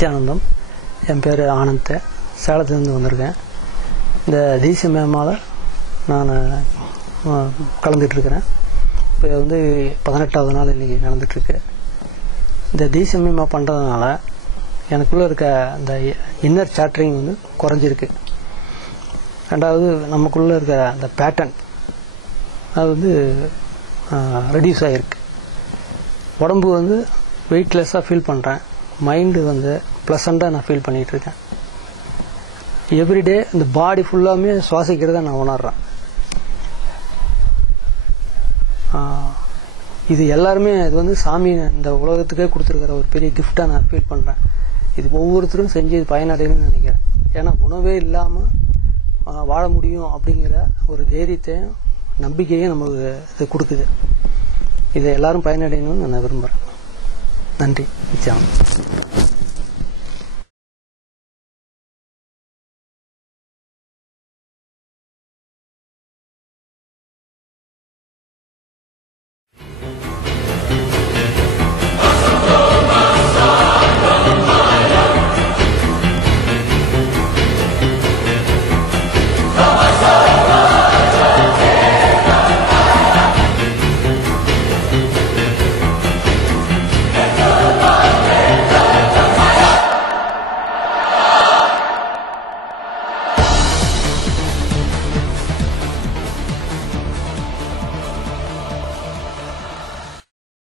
நித்யானந்தம். என் பேர் ஆனந்த். சேலத்துலேருந்து வந்திருக்கேன். இந்த DCMMால் நான் கலந்துட்டுருக்கிறேன். இப்போ 18வது நாள் இன்றைக்கி நடந்துகிட்ருக்கு. இந்த DCMM பண்ணுறதுனால எனக்குள்ளே இருக்க அந்த இன்னர் சாட்டரிங் குறைஞ்சிருக்கு. ரெண்டாவது நமக்குள்ளே இருக்கிற அந்த பேட்டர்ன் அது ரெடியூஸ் ஆகிருக்கு. உடம்பு வெயிட்லெஸ்ஸாக ஃபீல் பண்ணுறேன். மைண்டு ப்ளசண்ட்டாக நான் ஃபீல் பண்ணிகிட்ருக்கேன். எவ்ரிடே இந்த பாடி ஃபுல்லாமே சுவாசிக்கிறத நான் உணர்றேன். இது எல்லாருமே இது சாமி இந்த உலகத்துக்கே கொடுத்துருக்கிற ஒரு பெரிய கிஃப்டாக நான் ஃபீல் பண்ணுறேன். இது ஒவ்வொருத்தரும் செஞ்சு பயனடையணும்னு நினைக்கிறேன். ஏன்னா உணவே இல்லாமல் வாழ முடியும் அப்படிங்கிற ஒரு தைரியத்தையும் நம்பிக்கையும் நமக்கு இது கொடுக்குது. இதை எல்லாரும் பயனடையணும்னு நான் விரும்புகிறேன். நன்றி. நிச்சயம்.